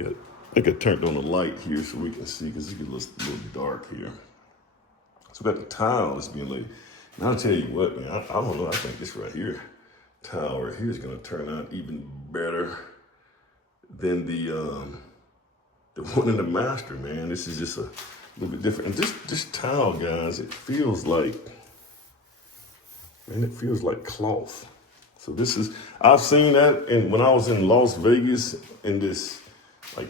I think I turned on the light here so we can see because it gets a little dark here. So we got the tile that's being laid. And I'll tell you what, man, I don't know. I think this right here, tile right here is going to turn out even better than the one in the master, man. This is just a little bit different. And this tile, guys, it feels like cloth. So this is, I've seen that, and when I was in Las Vegas in this, like,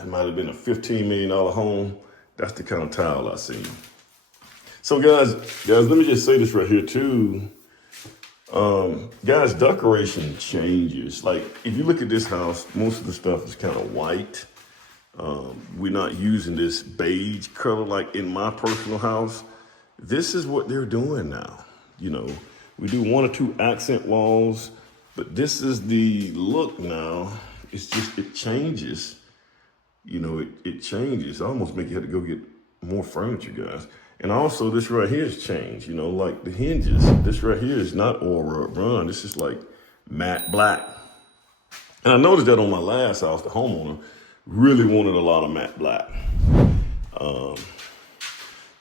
it might have been a $15 million home. That's the kind of tile I seen. So guys, let me just say this right here too. Guys, decoration changes. Like, if you look at this house, most of the stuff is kind of white. We're not using this beige color like in my personal house. This is what they're doing now. You know, we do 1 or 2 accent walls, but this is the look now. It's just, it changes. You know, it changes. I almost make you have to go get more furniture, guys. And also this right here has changed, you know, like the hinges. This right here is not oil run. This is like matte black. And I noticed that on my last house, the homeowner really wanted a lot of matte black.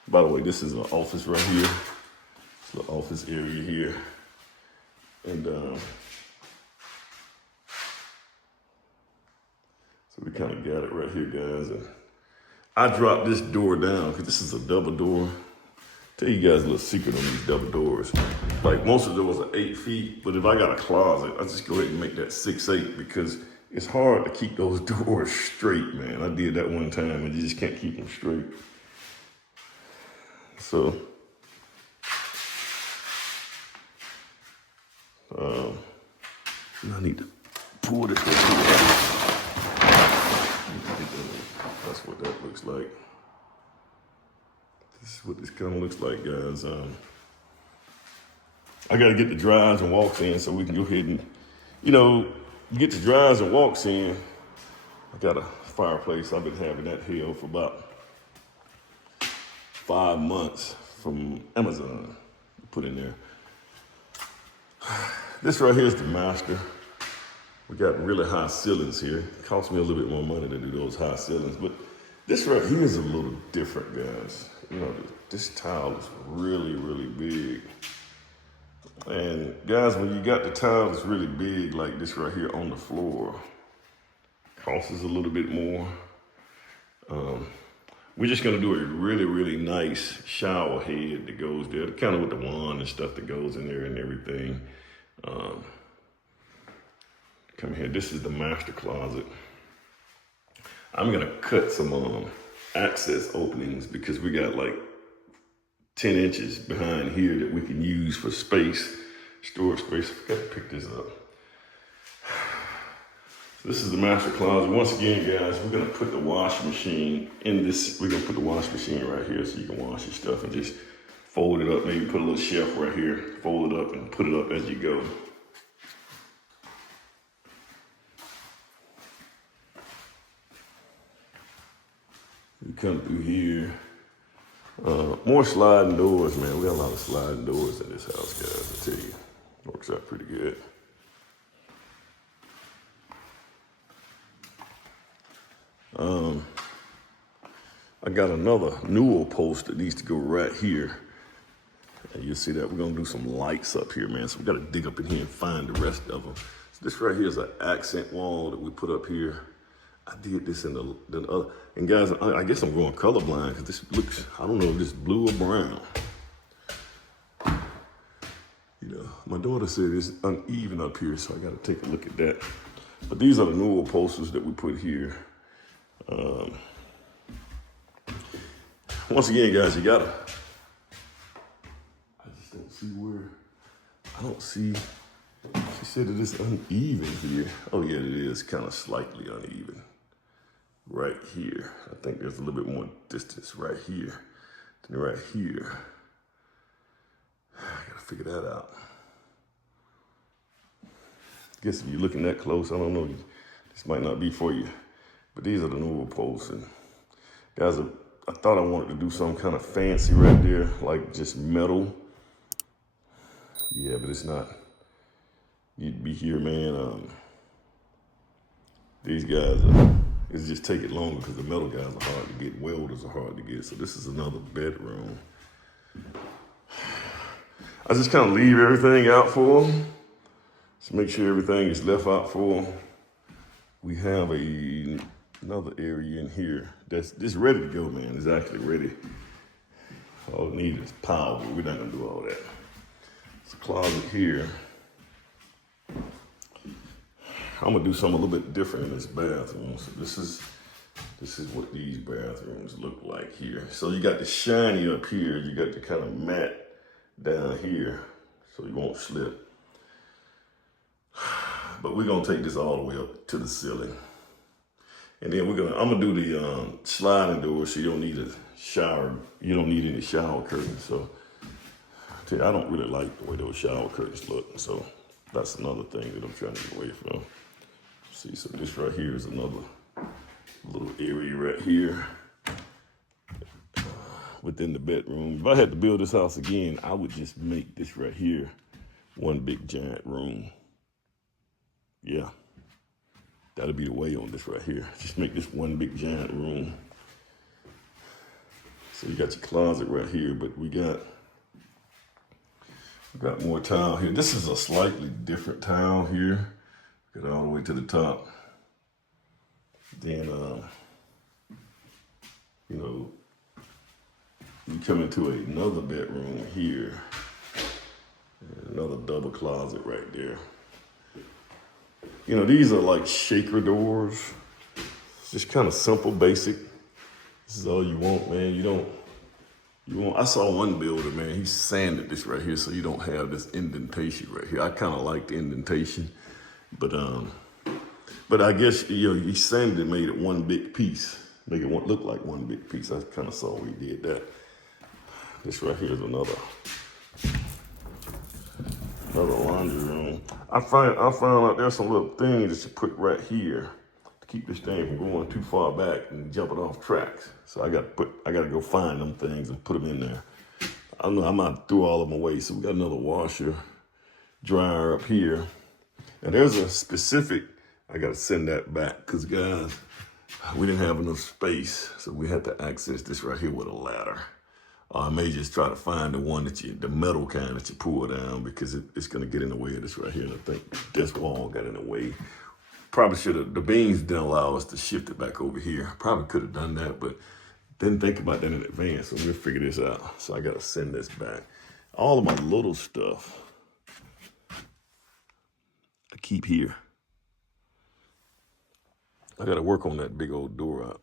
By the way, this is an office right here. The office area here. And so we kind of got it right here, guys. And I dropped this door down because this is a double door. Tell you guys a little secret on these double doors. Like, most of the doors are 8 feet, but if I got a closet, I just go ahead and make that 6'8" because it's hard to keep those doors straight, man. I did that one time and you just can't keep them straight. So, I need to pull this right here. That's what that looks like. This is what this kind of looks like, guys. I got to get the drives and walks in so we can go ahead and, you know, get the drives and walks in. I got a fireplace. I've been having that held for about 5 months from Amazon. Put in there. This right here is the master. We got really high ceilings here. It cost me a little bit more money to do those high ceilings, but this right here is a little different, guys. You know, this tile is really, really big. And guys, when you got the tile that's really big, like this right here on the floor, costs us a little bit more. We're just gonna do a really, really nice shower head that goes there, kind of with the wand and stuff that goes in there and everything. Come here, this is the master closet. I'm gonna cut some access openings because we got like 10 inches behind here that we can use for space, storage space. I forgot to pick this up. So this is the master closet. Once again, guys, we're gonna put the washing machine in this. We're gonna put the washing machine right here so you can wash your stuff and just fold it up. Maybe put a little shelf right here, fold it up and put it up as you go. You come through here. More sliding doors, man. We got a lot of sliding doors in this house, guys, I tell you. Works out pretty good. I got another newel post that needs to go right here. And you'll see that we're gonna do some lights up here, man. So we gotta dig up in here and find the rest of them. So this right here is an accent wall that we put up here. I did this in the other, and guys, I guess I'm going colorblind because this looks, I don't know if this is blue or brown. You know, my daughter said it's uneven up here, so I got to take a look at that. But these are the newel posters that we put here. Once again, guys, you gotta, I just don't see where, I don't see, she said it is uneven here. Oh yeah, it is kind of slightly uneven. Right here. I think there's a little bit more distance right here than right here. I gotta figure that out. I guess if you're looking that close, I don't know, this might not be for you. But these are the newel posts. And guys, I thought I wanted to do some kind of fancy right there, like just metal. Yeah, but it's not. You'd be here, man. These guys It's just take it longer because the metal guys are hard to get, welders are hard to get. So this is another bedroom. I just kind of leave everything out for them. Just make sure everything is left out for them. We have another area in here that's just ready to go, man. It's actually ready. All we need is power, but we're not gonna do all that. It's a closet here. I'm gonna do something a little bit different in this bathroom. So this is what these bathrooms look like here. So you got the shiny up here, you got the kind of matte down here, so you won't slip. But we're gonna take this all the way up to the ceiling. And then I'm gonna do the sliding door so you don't need a shower. You don't need any shower curtains. So I don't really like the way those shower curtains look. So that's another thing that I'm trying to get away from. See, so this right here is another little area right here within the bedroom. If I had to build this house again, I would just make this right here one big giant room. Yeah, that'll be the way on this right here. Just make this one big giant room. So you got your closet right here, but we got more tile here. This is a slightly different tile here. Get all the way to the top. Then, you come into another bedroom here. And another double closet right there. These are like shaker doors. It's just kind of simple, basic. This is all you want, man. I saw one builder, man, he sanded this right here so you don't have this indentation right here. I kind of like the indentation, but I guess, he sanded it, made it one big piece, make it look like one big piece. I kind of saw he did that. This right here is another laundry room. I found out there's some little things that you put right here to keep this thing from going too far back and jumping off tracks. So I gotta go find them things and put them in there. I don't know, I might throw all of them away. So we got another washer, dryer up here. And there's a specific, I gotta send that back because guys, we didn't have enough space. So we had to access this right here with a ladder. I may just try to find the one the metal kind that you pull down because it's gonna get in the way of this right here. And I think this wall got in the way. Probably the beams didn't allow us to shift it back over here. Probably could have done that, but didn't think about that in advance. So we'll figure this out. So I gotta send this back. All of my little stuff I keep here. I gotta work on that big old door out.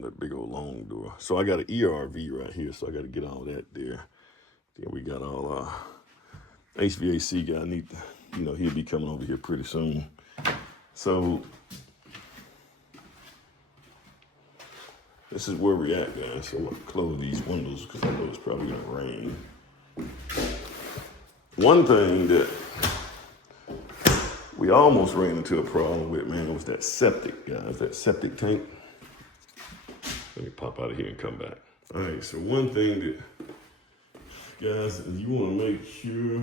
That big old long door. So I got an ERV right here, so I got to get all that there. Then we got all our HVAC guy. He'll be coming over here pretty soon. So this is where we're at, guys. So I'm gonna close these windows because I know it's probably gonna rain. One thing that we almost ran into a problem with, man, was that septic, guys. That septic tank. Let me pop out of here and come back. All right, so one thing that, guys, you want to make sure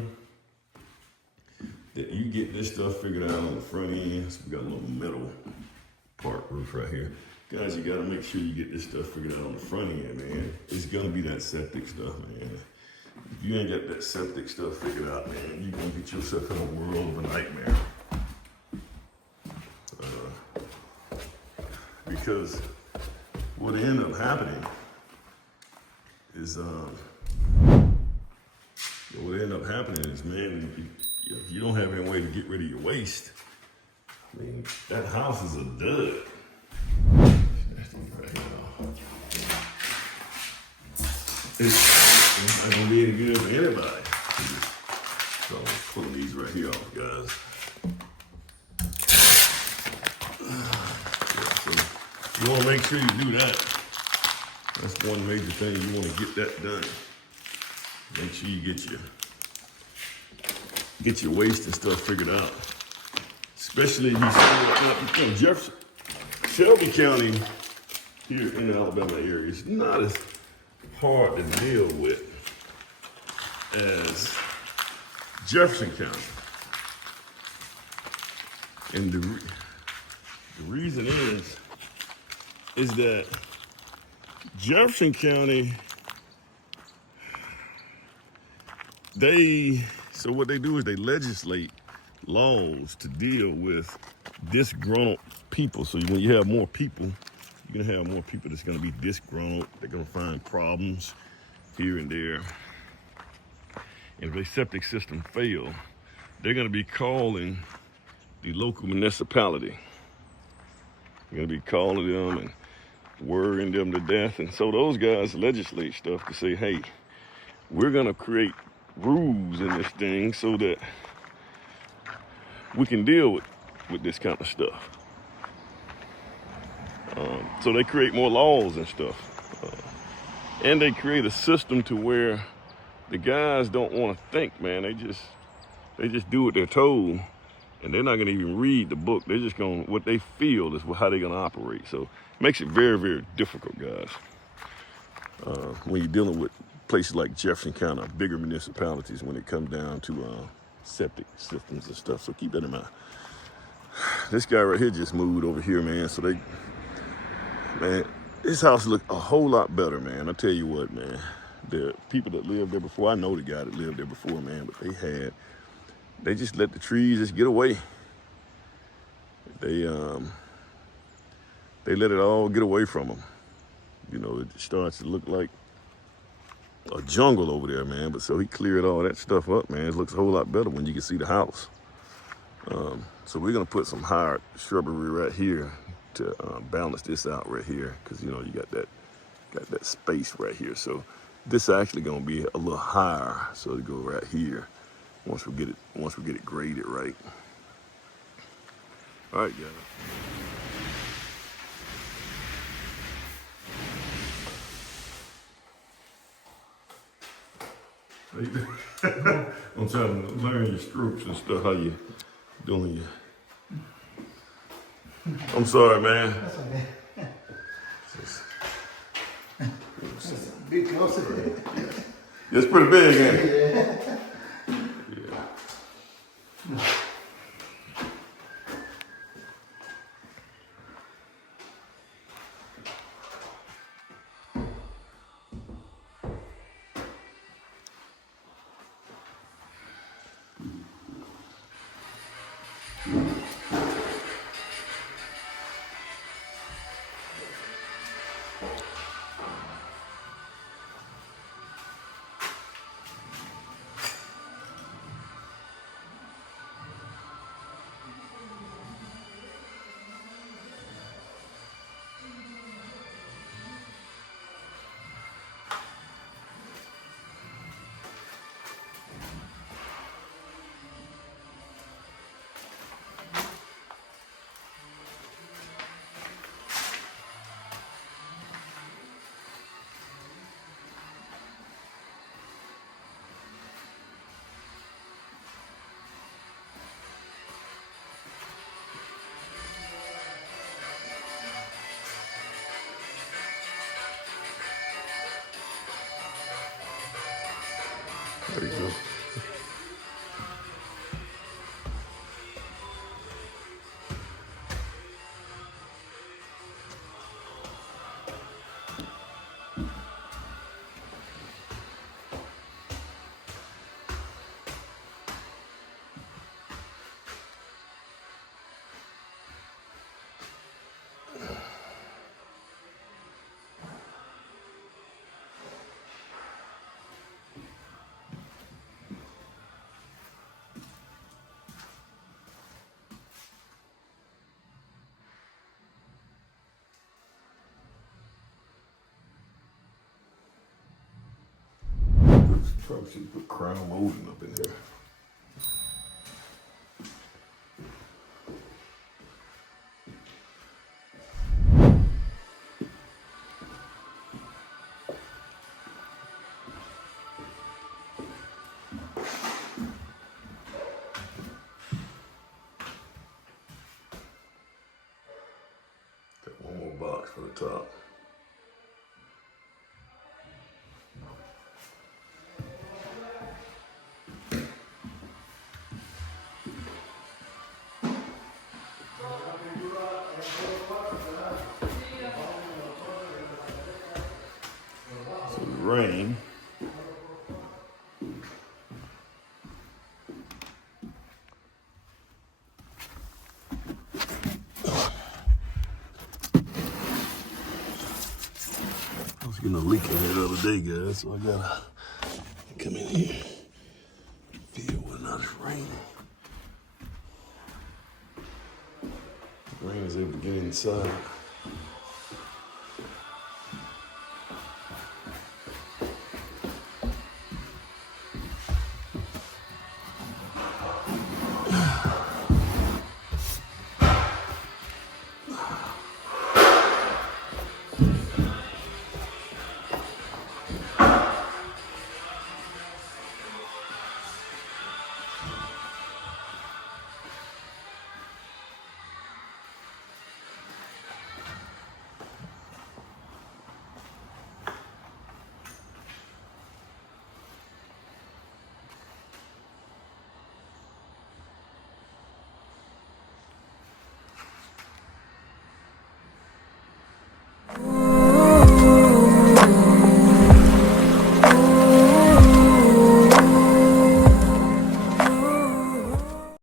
that you get this stuff figured out on the front end. So we got a little metal part roof right here. Guys, you got to make sure you get this stuff figured out on the front end, man. It's going to be that septic stuff, man. If you ain't got that septic stuff figured out, man, you're going to get yourself in a world of a nightmare. Because what ended up happening is, man, if you don't have any way to get rid of your waste, I mean, that house is a dud. It's not gonna be any good for anybody. So I'm pulling these right here off, guys. You want to make sure you do that. That's one major thing. You want to get that done. Make sure you get your waste and stuff figured out. Especially if you Jefferson, Shelby County here in the Alabama area is not as hard to deal with as Jefferson County. And the reason is is that Jefferson County, so what they do is they legislate laws to deal with disgruntled people. So when you have more people, you're gonna have more people that's gonna be disgruntled. They're gonna find problems here and there. And if their septic system fail, they're gonna be calling the local municipality. They're gonna be calling them and worrying them to death. And so those guys legislate stuff to say, hey, we're gonna create rules in this thing so that we can deal with this kind of stuff. So they create more laws and stuff. And they create a system to where the guys don't want to think, man. They just do what they're told, and they're not gonna even read the book. They're just gonna, what they feel is how they're gonna operate. So it makes it very, very difficult, guys. When you're dealing with places like Jefferson County, bigger municipalities, when it comes down to septic systems and stuff. So keep that in mind. This guy right here just moved over here, man. So man, this house looked a whole lot better, man. I tell you what, man. The people that lived there before, I know the guy that lived there before, man, but they just let the trees just get away. They let it all get away from them. You know, it starts to look like a jungle over there, man. But so he cleared all that stuff up, man. It looks a whole lot better when you can see the house. So we're gonna put some higher shrubbery right here to balance this out right here, because you know you got that space right here. So this actually gonna be a little higher, so to go right here once we get it graded right. All right, guys. I'm trying to learn your strokes and stuff, how you doing your... I'm sorry, man. That's okay. It's big house. It's pretty big, ain't it? Yeah. There you go. Probably should put crown molding up in there. Got one more box for the top. rain. I was getting a leak in here the other day, guys, so I gotta come in here, feel whether or not it's raining. Rain is able to get inside.